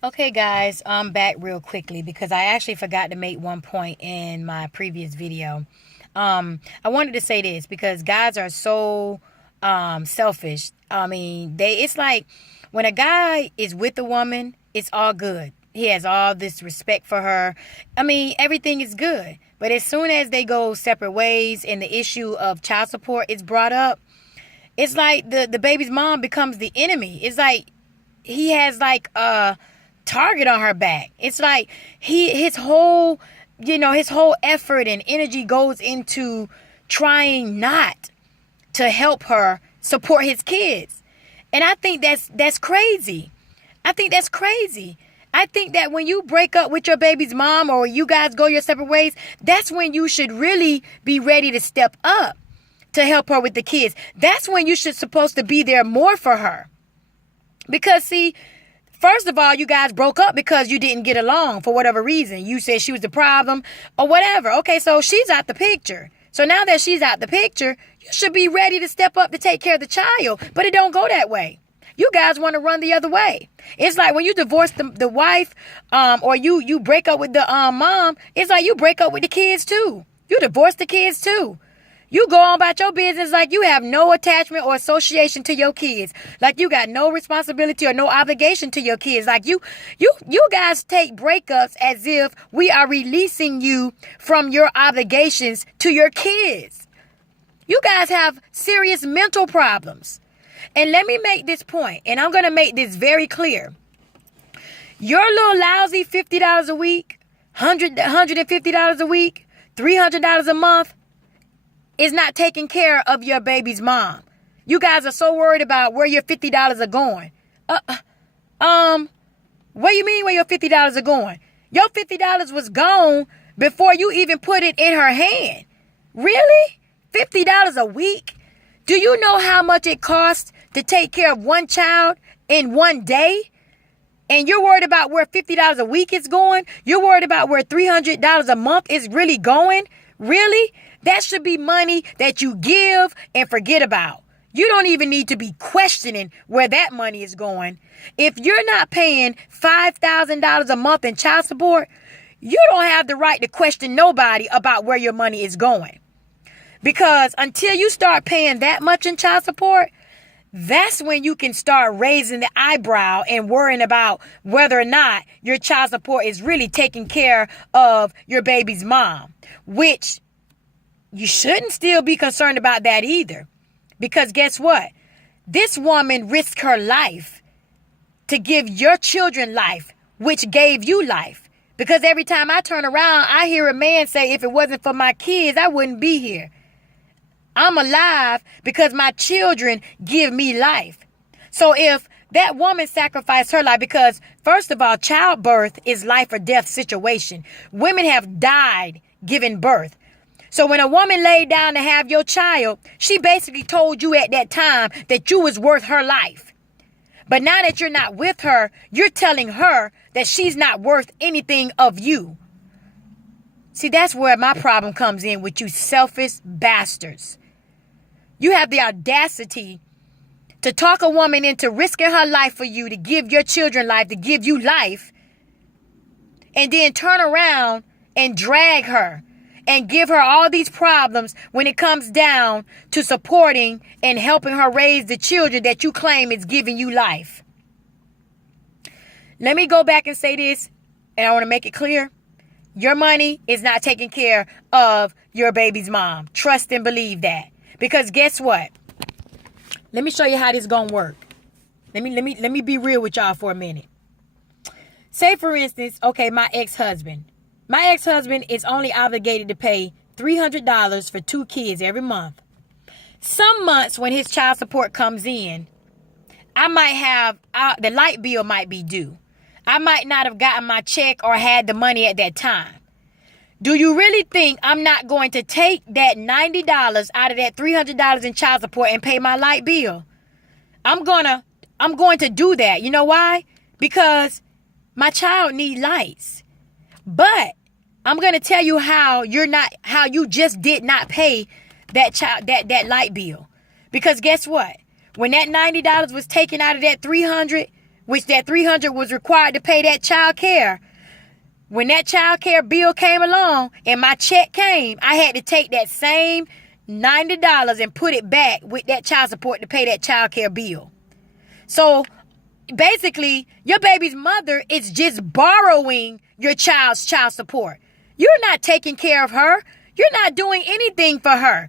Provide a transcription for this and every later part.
Okay, guys, I'm back real quickly because I actually forgot to make one point in my previous video. I wanted to say this because guys are so selfish. I mean, it's like when a guy is with a woman, it's all good. He has all this respect for her. I mean, everything is good. But as soon as they go separate ways and the issue of child support is brought up, it's like the baby's mom becomes the enemy. It's like he has like a target on her back. It's like his whole effort and energy goes into trying not to help her support his kids. And I think that's crazy. I think that's crazy. I think that when you break up with your baby's mom or you guys go your separate ways, that's when you should really be ready to step up to help her with the kids. That's when you should supposed to be there more for her. Because see, first of all, you guys broke up because you didn't get along for whatever reason. You said she was the problem or whatever. Okay, so she's out the picture. So now that she's out the picture, you should be ready to step up to take care of the child. But it don't go that way. You guys want to run the other way. It's like when you divorce the wife or you break up with the mom, it's like you break up with the kids too. You divorce the kids too. You go on about your business like you have no attachment or association to your kids. Like you got no responsibility or no obligation to your kids. Like you guys take breakups as if we are releasing you from your obligations to your kids. You guys have serious mental problems. And let me make this point, and I'm going to make this very clear. Your little lousy $50 a week, $150 a week, $300 a month, is not taking care of your baby's mom. You guys are so worried about where your $50 are going. What do you mean where your $50 are going? Your $50 was gone before you even put it in her hand. Really? $50 a week? Do you know how much it costs to take care of one child in one day? And you're worried about where $50 a week is going? You're worried about where $300 a month is really going? Really? That should be money that you give and forget about. You don't even need to be questioning where that money is going. If you're not paying $5,000 a month in child support, you don't have the right to question nobody about where your money is going. Because until you start paying that much in child support, that's when you can start raising the eyebrow and worrying about whether or not your child support is really taking care of your baby's mom, which you shouldn't still be concerned about that either. Because guess what? This woman risked her life to give your children life, which gave you life. Because every time I turn around, I hear a man say, if it wasn't for my kids, I wouldn't be here. I'm alive because my children give me life. So if that woman sacrificed her life, because first of all, childbirth is life or death situation. Women have died giving birth. So when a woman laid down to have your child, she basically told you at that time that you was worth her life. But now that you're not with her, you're telling her that she's not worth anything of you. See, that's where my problem comes in with you selfish bastards. You have the audacity to talk a woman into risking her life for you, to give your children life, to give you life, and then turn around and drag her and give her all these problems when it comes down to supporting and helping her raise the children that you claim is giving you life. Let me go back and say this, and I want to make it clear. Your money is not taking care of your baby's mom. Trust and believe that. Because guess what? Let me show you how this gonna work. Let me be real with y'all for a minute. Say for instance, okay, my ex-husband. My ex-husband is only obligated to pay $300 for 2 kids every month. Some months when his child support comes in, I might have, the light bill might be due. I might not have gotten my check or had the money at that time. Do you really think I'm not going to take that $90 out of that $300 in child support and pay my light bill? I'm going to do that. You know why? Because my child needs lights. But I'm going to tell you how you just did not pay that light bill. Because guess what? When that $90 was taken out of that $300, which that $300 was required to pay that child care. When that child care bill came along and my check came, I had to take that same $90 and put it back with that child support to pay that child care bill. So basically, your baby's mother is just borrowing your child's child support. You're not taking care of her. You're not doing anything for her.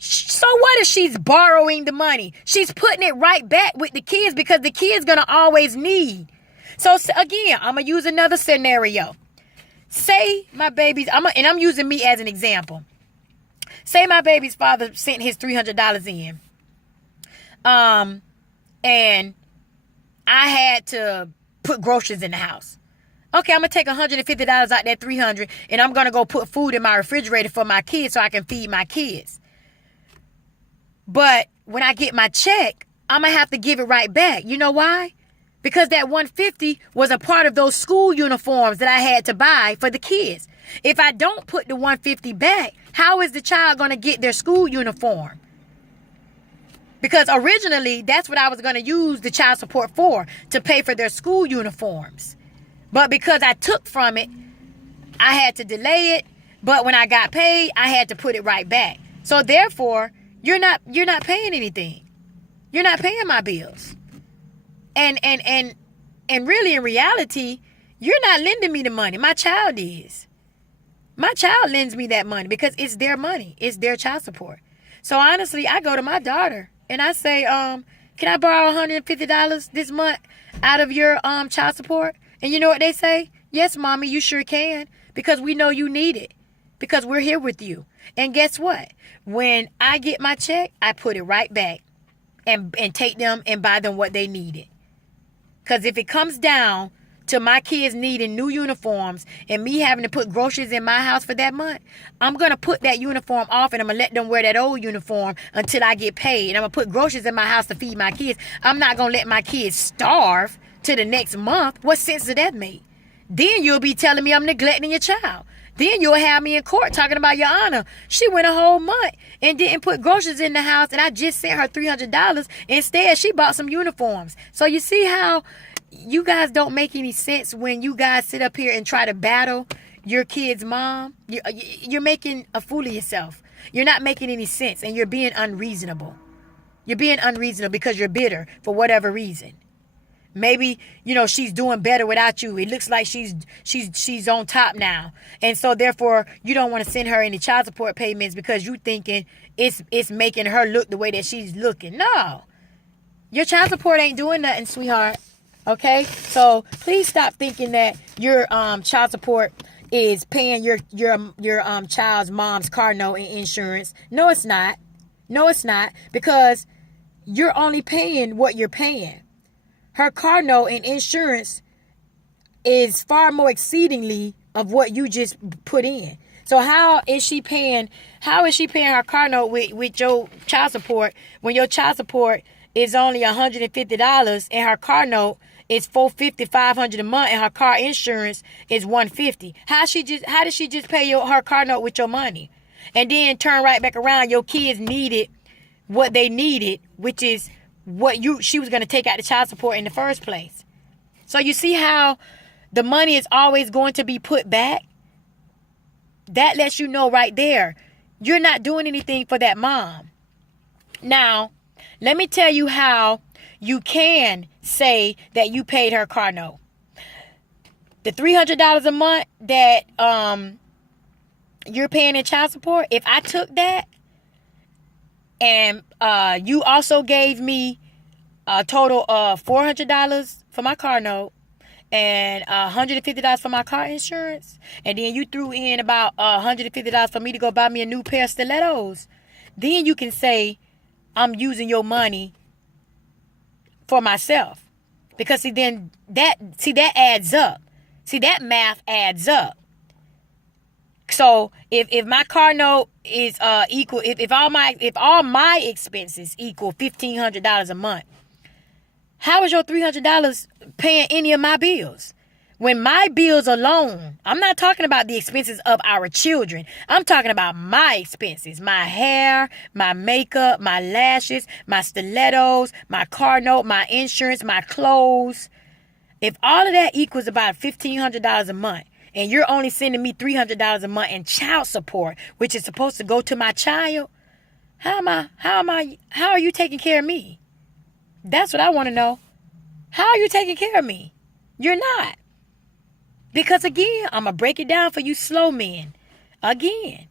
So what if she's borrowing the money? She's putting it right back with the kids because the kids going to always need. So again, I'm going to use another scenario. Say my baby's, and I'm using me as an example. Say my baby's father sent his $300 in. And I had to put groceries in the house. Okay, I'm going to take $150 out that $300 and I'm going to go put food in my refrigerator for my kids so I can feed my kids. But when I get my check, I'm going to have to give it right back. You know why? Because that $150 was a part of those school uniforms that I had to buy for the kids. If I don't put the $150 back, how is the child going to get their school uniform? Because originally, that's what I was going to use the child support for, to pay for their school uniforms. But because I took from it, I had to delay it. But when I got paid, I had to put it right back. So therefore, you're not paying anything. You're not paying my bills. And really, in reality, you're not lending me the money. My child is. My child lends me that money because it's their money. It's their child support. So honestly, I go to my daughter and I say, can I borrow $150 this month out of your child support? And you know what they say? Yes, mommy, you sure can. Because we know you need it. Because we're here with you. And guess what? When I get my check, I put it right back and take them and buy them what they needed. Because if it comes down to my kids needing new uniforms and me having to put groceries in my house for that month, I'm going to put that uniform off and I'm going to let them wear that old uniform until I get paid. And I'm going to put groceries in my house to feed my kids. I'm not going to let my kids starve to the next month. What sense does that make? Then you'll be telling me I'm neglecting your child. Then you'll have me in court talking about, Your Honor, she went a whole month and didn't put groceries in the house and I just sent her $300. Instead, she bought some uniforms. So you see how you guys don't make any sense when you guys sit up here and try to battle your kid's mom? You're making a fool of yourself. You're not making any sense and you're being unreasonable. You're being unreasonable because you're bitter for whatever reason. Maybe, she's doing better without you. It looks like she's on top now. And so therefore, you don't want to send her any child support payments because you thinking it's making her look the way that she's looking. No. Your child support ain't doing nothing, sweetheart. Okay? So please stop thinking that your child support is paying your child's mom's car note and insurance. No, it's not. No, it's not. Because you're only paying what you're paying. Her car note and insurance is far more exceedingly of what you just put in. So how is she paying her car note with your child support when your child support is only $150 and her car note is $450, $500 a month and her car insurance is $150? How did she just pay her car note with your money? And then turn right back around, your kids needed what they needed, which is what she was going to take out the child support in the first place. So you see how the money is always going to be put back? That lets you know right there, you're not doing anything for that mom. Now, let me tell you how you can say that you paid her car note. The $300 a month that you're paying in child support, if I took that and you also gave me a total of $400 for my car note and $150 for my car insurance, and then you threw in about $150 for me to go buy me a new pair of stilettos, then you can say I'm using your money for myself. Because that adds up. See, that math adds up. So if my car note is equal, if all my expenses equal $1,500 a month, how is your $300 paying any of my bills? When my bills alone, I'm not talking about the expenses of our children. I'm talking about my expenses, my hair, my makeup, my lashes, my stilettos, my car note, my insurance, my clothes. If all of that equals about $1,500 a month, and you're only sending me $300 a month in child support, which is supposed to go to my child, how are you taking care of me? That's what I want to know. How are you taking care of me? You're not. Because again, I'm going to break it down for you slow men. Again,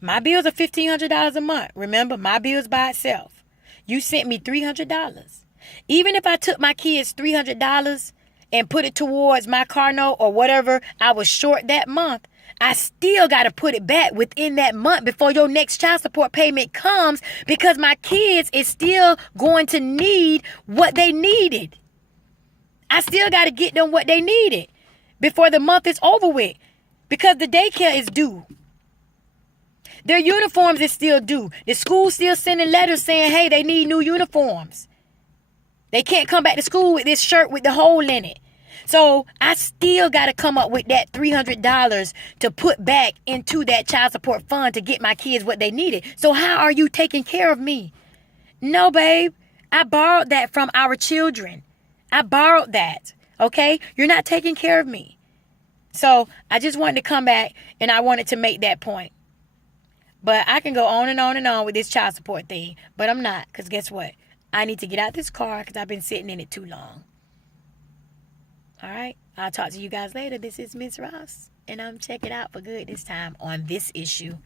my bills are $1,500 a month. Remember, my bills by itself. You sent me $300. Even if I took my kids' $300 and put it towards my car note or whatever I was short that month, I still got to put it back within that month before your next child support payment comes, because my kids is still going to need what they needed. I still got to get them what they needed before the month is over with, because the daycare is due. Their uniforms is still due. The school's still sending letters saying, hey, they need new uniforms. They can't come back to school with this shirt with the hole in it. So I still got to come up with that $300 to put back into that child support fund to get my kids what they needed. So how are you taking care of me? No, babe. I borrowed that from our children. I borrowed that. Okay? You're not taking care of me. So I just wanted to come back and I wanted to make that point. But I can go on and on and on with this child support thing. But I'm not, because guess what? I need to get out this car because I've been sitting in it too long. All right. I'll talk to you guys later. This is Miss Ross, and I'm checking out for good this time on this issue.